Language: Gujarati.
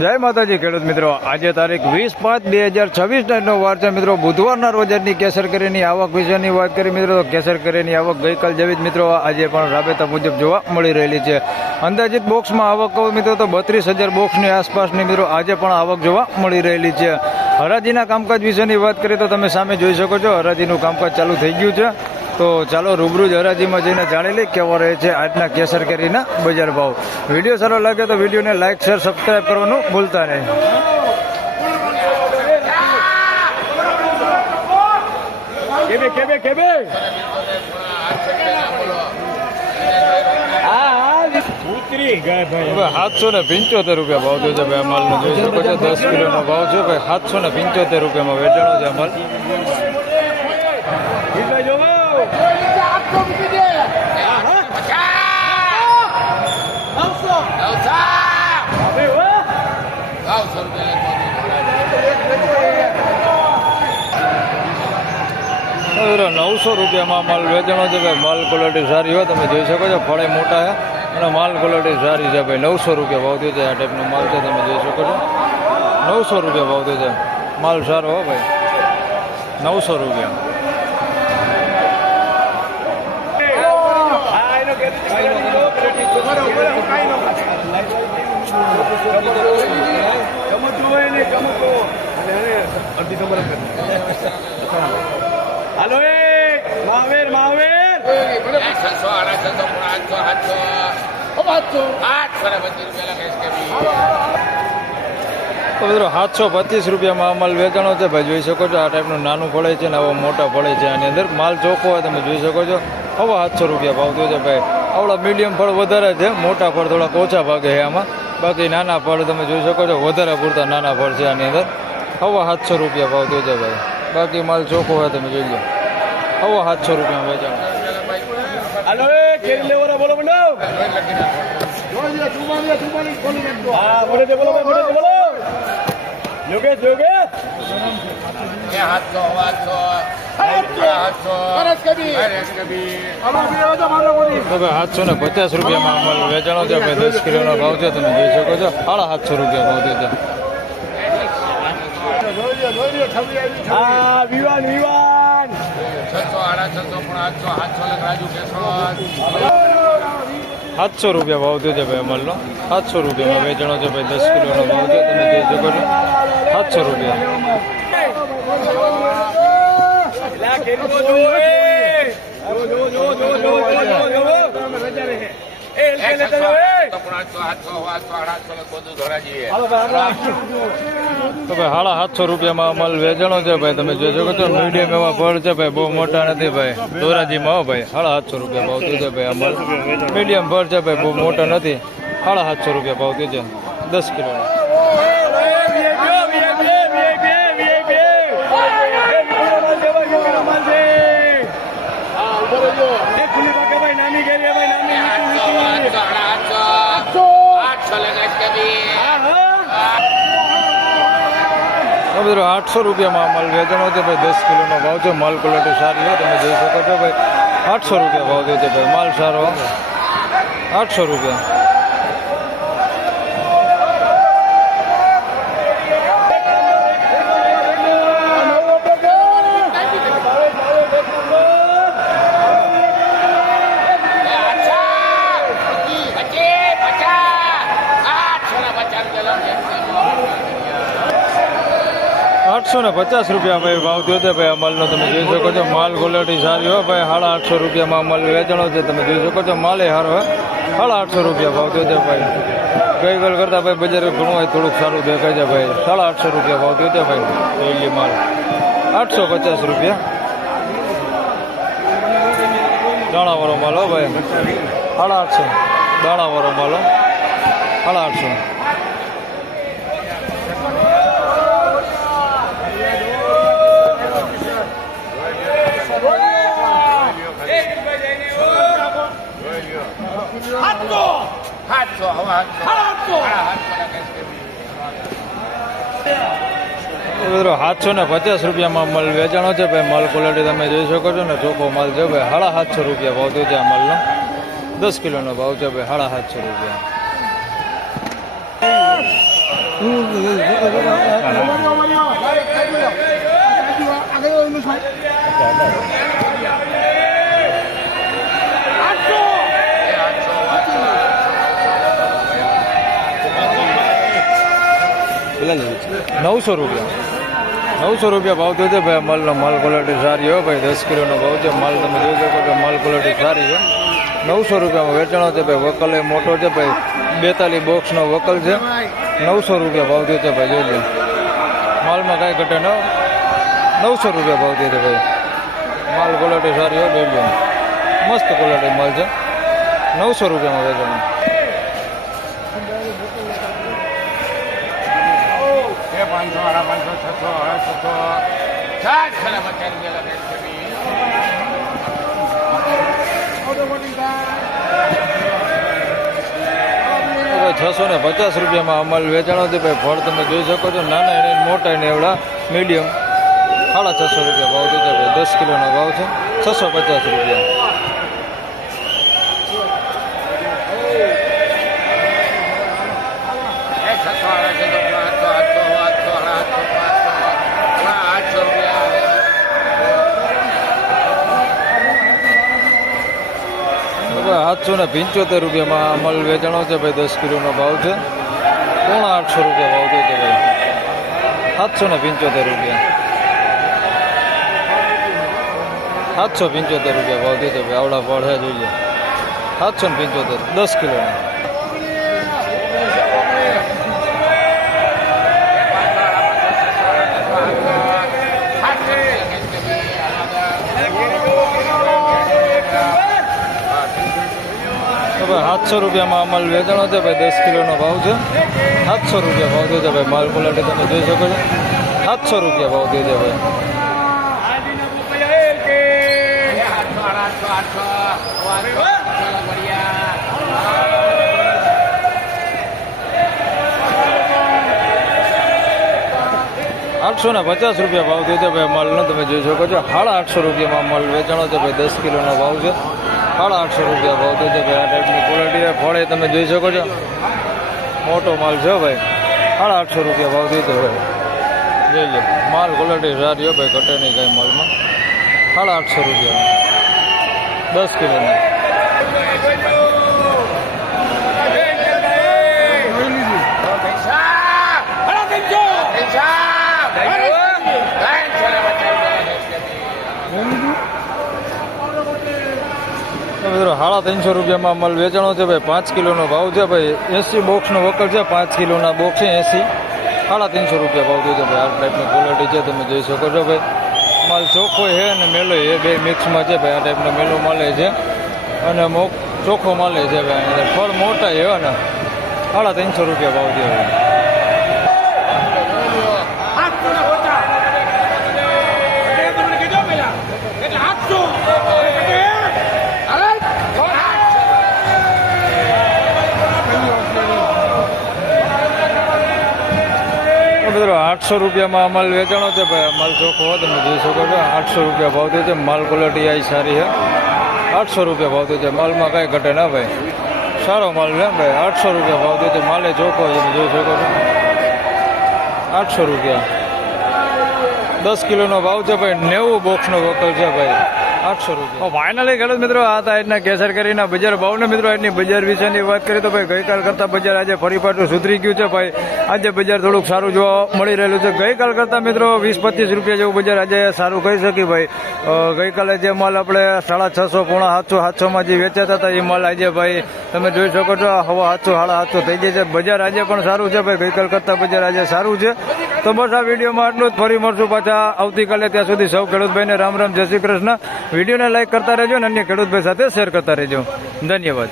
જય માતાજી ખેડૂત મિત્રો, આજે તારીખ 20/5/2026 વાર છે મિત્રો. બુધવારના રોજ આજની કેસર કેરીની આવક વિશેની વાત કરી મિત્રો. તો કેસર કેરીની આવક ગઈકાલ જેવી જ મિત્રો આજે પણ રાબેતા મુજબ જોવા મળી રહેલી છે. અંદાજિત બોક્સમાં આવક કહું મિત્રો તો 32,000 બોક્સની આસપાસની મિત્રો આજે પણ આવક જોવા મળી રહેલી છે. હરાજીના કામકાજ વિશેની વાત કરીએ તો તમે સામે જોઈ શકો છો, હરાજીનું કામકાજ ચાલુ થઈ ગયું છે. તો ચાલો રૂબરૂ જ હરાજીમાં જઈને જાણી લઈ કેવા રહે છે આજના કેસર કેરીના બજાર ભાવ. વિડીયો સારો લાગે તો વિડીયોને લાઇક શેર સબસ્ક્રાઈબ કરવાનું ભૂલતા નહીં. હવે 775 રૂપિયા ભાવ થયો છે ભાઈ. માલનો જોઈ શકો છો 10 કિલોનો ભાવ છે ભાઈ. 775 રૂપિયામાં વેચાણો છે માલ. ₹900 માલ વેચાણો છે ભાઈ. માલ ક્વોલિટી સારી હોય તમે જોઈ શકો છો. ફળે મોટા છે અને માલ ક્વોલિટી સારી છે ભાઈ. ₹900 ભાવ થયો છે. આ ટાઈપનો માલ છે તમે જોઈ શકો છો. ₹900 ભાવ થયો છે. માલ સારો હો ભાઈ. ₹900. હાલો મહાવીર મહાવીર તો મિત્રો 725 માલ વેચાણો છે ભાઈ. જોઈ શકો છો આ ટાઈપનું નાનું ફળે છે ને આવો મોટા ફળે છે. આની અંદર માલ ચોખ્ખો હોય તમે જોઈ શકો છો. હવે ₹700 ભાવ થયો છે ભાઈ. આવડા મીડિયમ ફળ વધારે છે, મોટા ફળ થોડાક ઓછા ભાગે છે આમાં. બાકી નાના ફળ તમે જોઈ શકો છો, વધારે પૂરતા નાના ફળ છે આની અંદર. હવે ₹700 ભાવ થયો છે ભાઈ. બાકી માલ ચોખ્ખો હોય તમે જોઈ લો. હવે ₹700 વેચાણ. હાલો કેરી લેવાના બોલો બોલો હા બોલે દે બોલો બોલો બોલો યોગેશ યોગેશ ₹750 માલ વેચાણો છે ભાઈ. 10 કિલોનો ભાવ છે તમે જોઈ શકો છો. ₹750 ભાવ થયો છે. હા વિવાન વિવાન ₹700 ભાવ થયો છે ભાઈ અમલનો. ₹700 વેચાણો છે ભાઈ. 10 કિલોનો ભાવ છે તમે જોઈ શકો છો. ₹700. તો ભાઈ ₹750 અમલ વેચાણો છે ભાઈ. તમે જોઈ શકો છો. મીડિયમ એવા ફળ છે ભાઈ. બહુ મોટા નથી ભાઈ. ધોરાજીમાં હો ભાઈ. ₹750 ભાવ થયો છે ભાઈ અમલ. મીડિયમ ફળ છે ભાઈ. બહુ મોટા નથી. ₹750 ભાવ થયો છે 10 કિલો. ₹800 માલ વેચાણો છે ભાઈ. 10 કિલોનો ભાવ છે. માલ ક્વોલિટી સારી હોય તમે જોઈ શકો છો ભાઈ. ₹800 ભાવ થયો છે ભાઈ. માલ સારો. ₹800. ₹850 ભાઈ ભાવ થયો છે ભાઈ અમલનો તમે જોઈ શકો છો. માલ ક્વોલિટી સારી હોય ભાઈ. ₹850 અમલ વેચાણો છે તમે જોઈ શકો છો. માલે સારો હોય. ₹850 ભાવ થયો છે ભાઈ. ગઈકાલ કરતાં ભાઈ બજાર ઘણું હોય થોડુંક સારું દેખાય છે ભાઈ. ₹850 ભાવ થયો છે ભાઈ. ડેલી માલ ₹850. દાણાવાળો માલ હો ભાઈ. 850. દાણાવાળો માલ હો. 850. ₹750 માલ વેચાણો છે ભાઈ. માલ ક્વોલિટી તમે જોઈ શકો છો ને. ચોખ્ખો માલ છે ભાઈ. ₹750 ભાવ થયો છે આ માલનો. 10 કિલોનો ભાવ છે ભાઈ. ₹750. ₹900 રૂપિયા ભાવ થયો છે ભાઈ. માલનો માલ ક્વોલિટી સારી હોય ભાઈ. 10 કિલોનો ભાવ છે. માલ તમે જોઈ શકો છો, માલ ક્વોલિટી સારી છે. ₹900 વેચાણો છે ભાઈ. વકલ એ મોટો છે ભાઈ. 42 બોક્સનો વકલ છે. ₹900 ભાવ થયો છે ભાઈ. જોઈ લો, માલમાં કાંઈ ઘટે ન. ₹900 ભાવ થયો છે ભાઈ. માલ ક્વોલિટી સારી હોય. જોઈ લો, મસ્ત ક્વોલિટી માલ છે. ₹900 વેચાણો. ₹650 અમાલ વેચાણો છે ભાઈ. ફળ તમે જોઈ શકો છો, નાના એને મોટા એને એવડા મીડિયમ. ₹650 ભાવ છે ભાઈ. 10 કિલોનો ભાવ છે. ₹650. ₹775 અમલ વેચાણો છે ભાઈ. 10 કિલોનો ભાવ છે. ₹850 ભાવ થયો છે ભાઈ. ₹775. ₹775 ભાવ થયો છે ભાઈ. આવડા ફળ છે, જોઈ લો. 775 10 કિલોનો. ₹700 અમલ વેચાણો છે ભાઈ. 10 કિલોનો ભાવ છે. ₹700 ભાવ થયો છે ભાઈ. માલ ક્વોલિટી તમે જોઈ શકો છો. ₹700 ભાવ થયો છે ભાઈ. ₹850 ભાવ થયો છે ભાઈ. માલનો તમે જોઈ શકો છો. ₹850 માલ વેચાણો છે ભાઈ. 10 કિલોનો ભાવ છે. ₹850 ભાવ થયો છે ભાઈ. આ ટાઈપની ક્વોલિટી ફળે તમે જોઈ શકો છો. મોટો માલ છે ભાઈ. ₹850 ભાવ થયો છે ભાઈ. જોઈ લો, માલ ક્વોલિટી સારી હોય ભાઈ. ઘટે નહીં કાંઈ માલમાં. ₹850 10 કિલોના. ₹350 અમલ વેચાણો છે ભાઈ. 5 કિલોનો ભાવ છે ભાઈ. 80 બોક્સનો વકલ છે. 5 કિલોના બોક્સ છે 80. ₹350 ભાવ થયો છે ભાઈ. આ ટાઈપની ક્વોલિટી છે, તમે જોઈ શકો છો ભાઈ. માલ ચોખ્ખો છે અને મેલો એ બે મિક્સમાં છે ભાઈ. આ ટાઈપનો મેલો માલે છે અને ચોખ્ખો માલે છે ભાઈ. ફળ મોટા છે ને. ₹350 ભાવ થયો ભાઈ. ₹800 અમલ વેચાણો છે ભાઈ. માલ ચોખ્ખો હોય તમે જોઈ શકો છો. ₹800 ભાવ થયો છે. માલ ક્વોલિટી આ સારી છે. ₹800 ભાવ થયો છે. માલમાં કાંઈ ઘટે ના ભાઈ. સારો માલ છે ભાઈ. ₹800 ભાવ થયો છે. માલે ચોખ્ખો તમે જોઈ શકો છો. ₹800 10 કિલોનો ભાવ છે ભાઈ. 90 બોક્સનો વકલ છે ભાઈ. ₹800. ફાઇનલી ખેડૂત મિત્રો, આ હતા આજના કેસર કેરીના બજાર ભાવને મિત્રો. આજની બજાર વિશેની વાત કરીએ તો ભાઈ ગઈકાલ કરતાં બજાર આજે ફરી પાછું સુધરી ગયું છે ભાઈ. આજે બજાર થોડુંક સારું જોવા મળી રહેલું છે. ગઈકાલ કરતાં મિત્રો 20-25 રૂપિયા જેવું બજાર આજે સારું કહી શકીએ ભાઈ. ગઈકાલે જે માલ આપણે 650, પોણા 700-700માં જે વેચાતા હતા એ માલ આજે ભાઈ તમે જોઈ શકો છો 750-750 થઈ જાય છે. બજાર આજે પણ સારું છે ભાઈ. ગઈકાલ કરતાં બજાર આજે સારું છે. તો બસ આ વિડીયોમાં આટલું જ. ફરી મળશું પાછા આવતીકાલે. ત્યાં સુધી સૌ ખેડૂતભાઈને રામ રામ, જય શ્રી કૃષ્ણ. વિડીયોને લાઈક કરતા રહેજો અને અન્ય ખેડૂતભાઈ સાથે શેર કરતા રહેજો. ધન્યવાદ.